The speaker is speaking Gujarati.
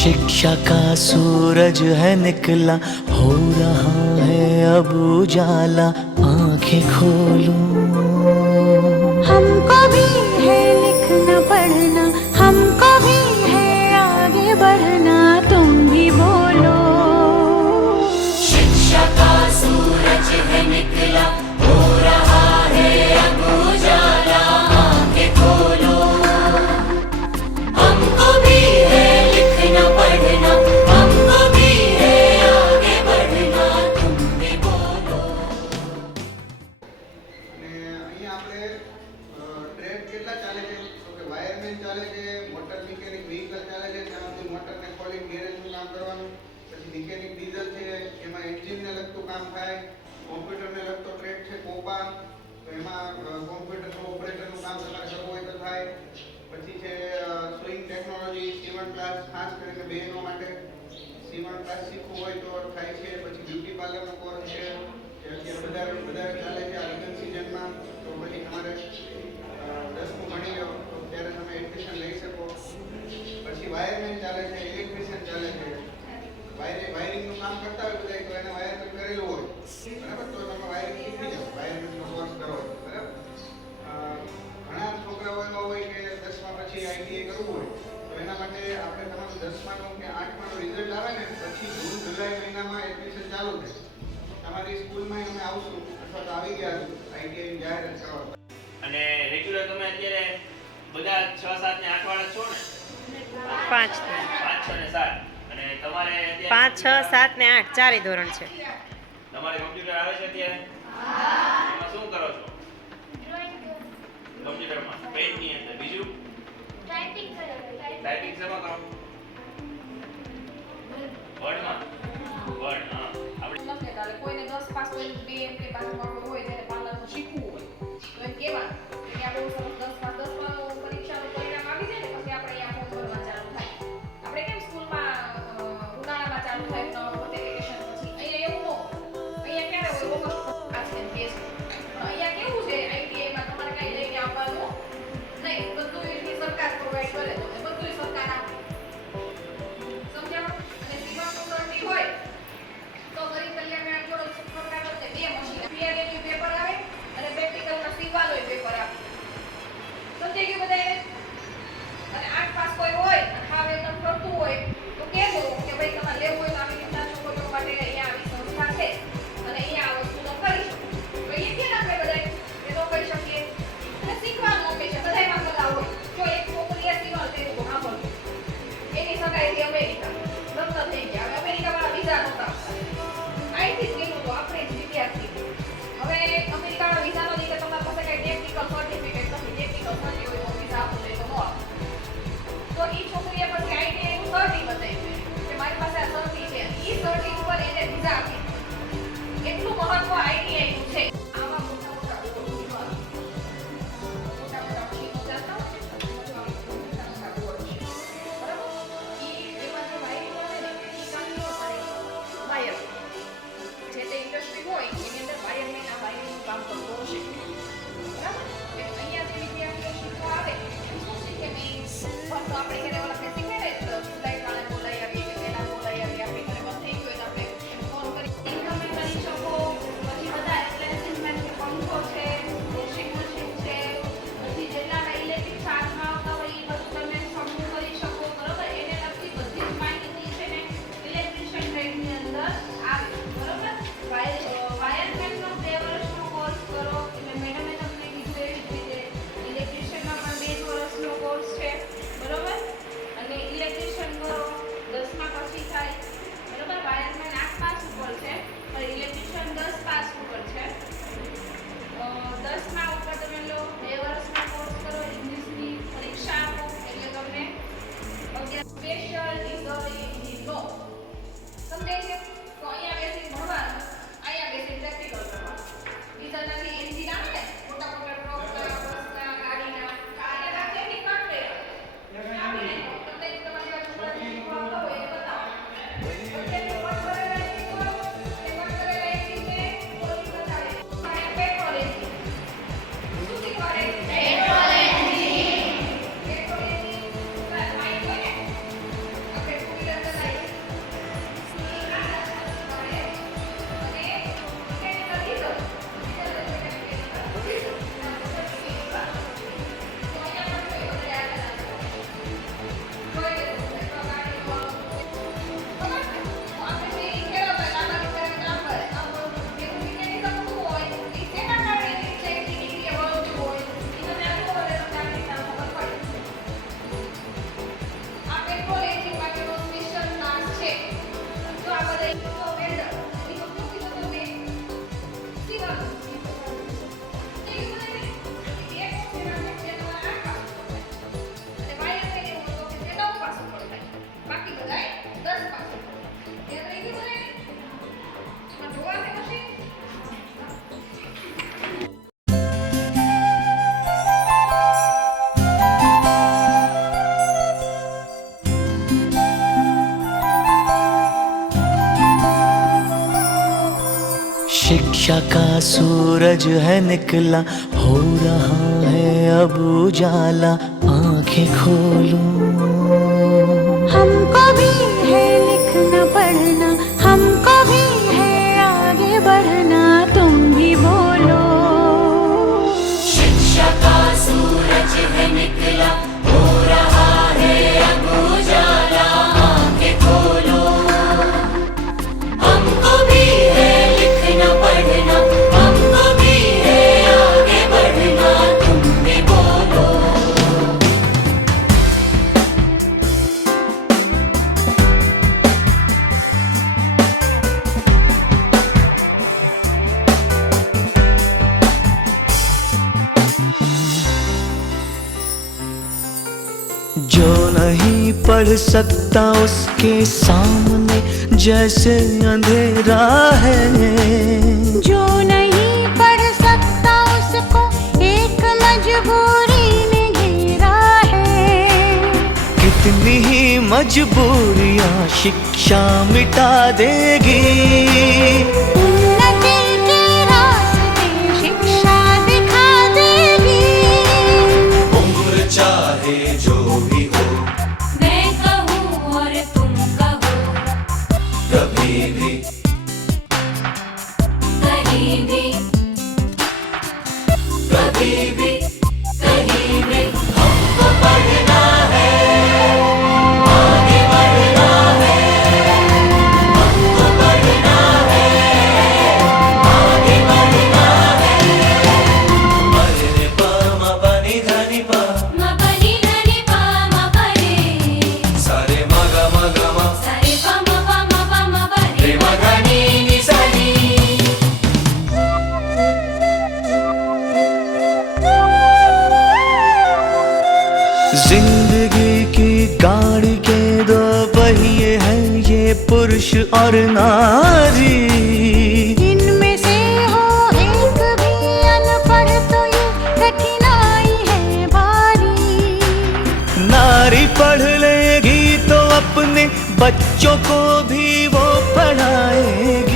शिक्षा का सूरज है निकला, हो रहा है अब उजाला, आंखें खोलूं। हमको भी है लिखना पढ़ना, हमको भी है आगे बढ़ना, तुम भी बोलो। शिक्षा का सूरज है निकला, हो रहा है अब उजाला, आंखें खोलो। हमको भी है लिखना पढ़ना, हमको भी है आगे बढ़ना, तुम भी बोलो। અને અહીંયા આપણે ટ્રેડ કેટલા ચાલે છે તો કે વાયરમેન ચાલે છે, મોટર મિકેનિક વ્હીકલ ચાલે છે, ત્યાંથી મોટરને ખોલીને ગેરેજનું કામ કરવાનું, પછી મિકેનિક ડીઝલ છે એમાં એન્જિનને લગતું કામ થાય, કોમ્પ્યુટરને લગતો ટ્રેડ છે કોપા, તો એમાં કોમ્પ્યુટરનું ઓપરેટરનું કામ તમારે કરવું હોય તો થાય, પછી છે સ્વિંગ ટેકનોલોજી, સીવણ ક્લાસ ખાસ કરીને બહેનો માટે સીવણ ક્લાસ શીખવું હોય તો થાય છે, પછી બ્યુટી પાર્લરનો કોર્સ છે જે અત્યારે વધારે ચાલે છે આ લગ્ન સિઝનમાં, તો પછી તમારે 10મું ભણી લો તો ત્યારે તમે એડમિશન લઈ શકો. પછી વાયરમેન ચાલે છે, ઇલેક્ટ્રિશિયન ચાલે છે, વાયરિંગનું કામ કરતા હોય બધા તો એને વાયરમેન કરેલું હોય બરાબર, તો તમે વાયરિંગ શીખી જાઓ, વાયરમેનનો કોર્સ કરો બરાબર. ઘણા છોકરાઓ એવા હોય કે 10મા પછી આઈટીઆઈ કરવું હોય તો એના માટે આપણે તમારું 10માનું કે 8માનું રિઝલ્ટ આવે ને પછી જૂન જુલાઈ મહિનામાં એડમિશન ચાલુ થાય. તમારી સ્કૂલમાં અમે આવશું અથવા તો આવી ગયા આઈટીઆઈ જાહેરાત કરવા. અને રેગ્યુલર તમે અત્યારે બધા 6, 7 ને 8 વાળા છો ને? 5, 5, 6 ને 7. અને તમારે અત્યારે 5, 6, 7 ને 8 ચારેય ધોરણ છે. તમારે કમ્પ્યુટર આવે છે અત્યારે? એમાં શું કરો છો? કમ્પ્યુટરમાં પેઇન્ટ ની અંદર બીજું ટાઈપિંગ શેમાં કરો? વર્ડમાં. વર્ડ હા. આપણે કોઈને 10 પાસ કરીને 2 એમ કે પાસ કરવો હોય ત્યારે પાર્લરનું શીખવું હોય તો એમ કહેવાનું કે આ બહુ સરસ 10 પાસ 10માં પરીક્ષાનું પરિણામ આવી જાય ને પછી આપણે અહીંયા ફોર્મ ભરવા ચાલુ થાય. આપણે કેમ સ્કૂલમાં ઉનાળામાં ચાલુ થાય નવેમ્બર વેકેશન પછી અહીંયા એવું ન હોય. અહીંયા ક્યારે હોય ઓગસ્ટ આ છે કેસ પણ અહીંયા કેવું છે આઈટીઆઈમાં તમારે કઈ લઈને આવવાનું નહીં, બધું એની સરકાર પ્રોવાઈડ કરે તો બધું સરકાર આપે સમજાવો. અને સીમાનું સર્ટી હોય તો ગરીબ કલ્યાણ મેળા જોડો સરકાર તરફથી 2 મશીન પીઆરએનું પેપર આવે અને પ્રેક્ટિકલમાં સીવાલોય પેપર આવે. સમજાઈ ગયું બધાને? અને 8 પાસ કોઈ હોય અને હાવ એકદમ કરતું હોય તો કહેજો કે ભાઈ તમારે લેવું હોય તો આવી રીતના છોકરીઓ માટે અહીંયા આવી સંસ્થા છે અને અહીંયા આ વસ્તુ તમે કરી શકો. તો એ કે આપણે બધાય એ તો કરી શકીએ અને શીખવાનું હંમેશા બધાયમાં કલા હોય. જો એક છોકરીએ સીવણ કર્યું તો હા ભલું એની સગાઈથી અમેરિકા લગ્ન થઈ ગયા. હવે અમેરિકાવાળા વિઝા નહોતા અહીંથી જ ગયું તો આપણે જ વિદ્યાર્થી. હવે અમેરિકાના વિઝાનો લીધે તમારી પાસે કઈ ટેકનિકલ સર્ટિફિકેટ નથી, ટેકનિકલ સર્ટિ હોય તો વિઝા આપો તો ન આપો. તો એ છોકરીએ પછી આઈટીઆઈ નું સર્ટિ બતાવ્યું કે મારી પાસે આ સર્ટિ છે. એ સર્ટિ ઉપર એને शिक्षा का सूरज है निकला, हो रहा है अब उजाला, आंखें खोलो। हमको भी है लिखना पढ़ना, हमको भी है आगे बढ़ना, तुम भी बोलो। शिक्षा का सूरज है निकला, हो रहा है अब उजाला, आंखें खोलो। हमको भी है लिखना पढ़ना, हमको भी है आगे बढ़ना, तुम भी बोलो। जो नहीं पढ़ सकता उसके सामने जैसे अंधेरा है, जो नहीं पढ़ सकता उसको एक मजबूरी ने घेरा है। कितनी ही मजबूरियां शिक्षा मिटा देगी, उन्नति के रास्ते शिक्षा दिखा देगी। उम्र चाहे जो भी हो, मैं कहूँ और तुम कहो, कभी भी कहीं भी, कभी भी कहीं भी, हमको पढ़ना है, आगे बढ़ना है, हमको पढ़ना है, आगे बढ़ना है। मरे पा मा पा नि धा नि पा, मा पनी धनी पा मा परे, सारे मा गा मा गा मा, सारे पा मा परे, मा गा नी नी सा नी। जिंदगी की गाड़ी के दो पहिए हैं, ये पुरुष और नारी। इनमें से हो एक भी अनपढ़ तो ये कठिनाई है भारी। नारी पढ़ लेगी तो अपने बच्चों को भी वो पढ़ाएगी।